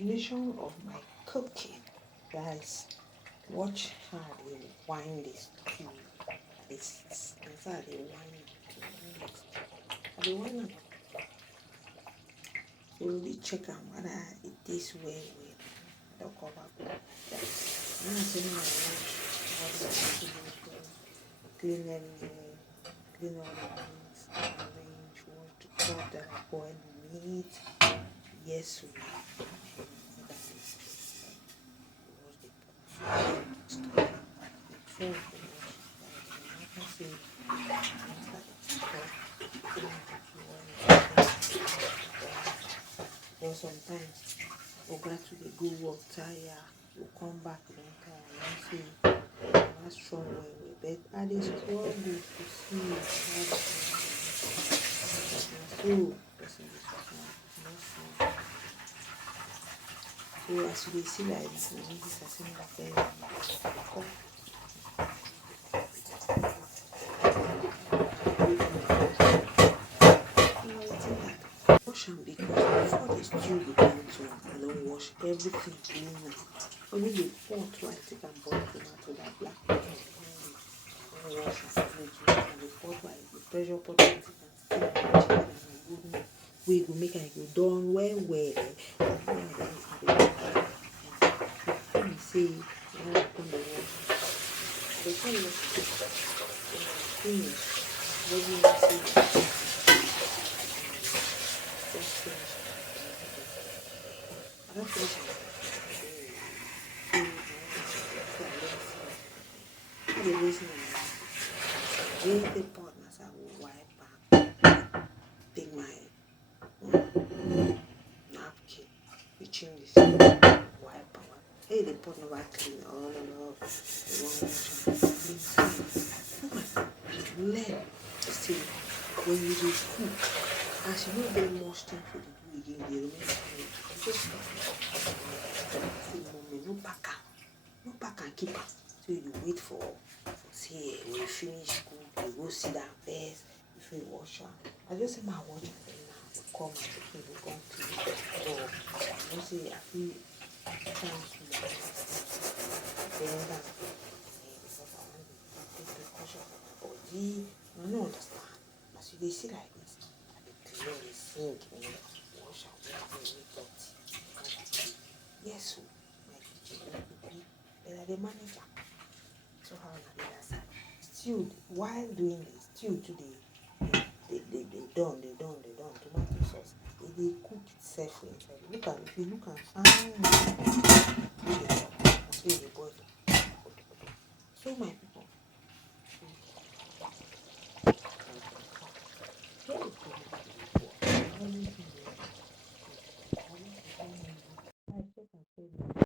continuation of my cooking. Guys, watch how they wind this stew. This is how they wind it. I dey wind am. Slowly check am whether it is well. I don't cover good. When I say I wash all the vegetables, clean everywhere, clean all the things, arrange, wash the pot that I boil the meat. Yes, we or sometimes oga to dey go work tire, you come back don tire, you say na strong well, but I dey struggle to see how so person dey suffer. So as you dey see like this, na this person dey come. Wash am because before the stew begin to I don wash everything clean am. Only the pot wey I take am boil tomato that black pot I don wash am and the pot wey the pressure pot I take am steam am good wey go make am go done well. Let me say now I come dey wash the time no finish maybe you say I don't finish the reason the pot as I will wipe am, take my napkin, reaching this wipe. Hey, the pot never clean all along. The one learn see when you do cook, as you know very much time for the do again, they remember just no pack and keep am. So you wait for say when you finish cook, you go sit down first before you wash am. I just say my watch and then now come and pikin go come clean. So you know say I feel chance to then that because I want to take precaution for my body. I don't understand. As you dey see like this, I dey clean the sink, wash am everything dirty. Yes, so my kitchen don quickly, but I dey manage am. So how na the other side? Still, while doing this, still today, they done. Tomato sauce, they cook itself inside. Look at if you look at fine. That's where they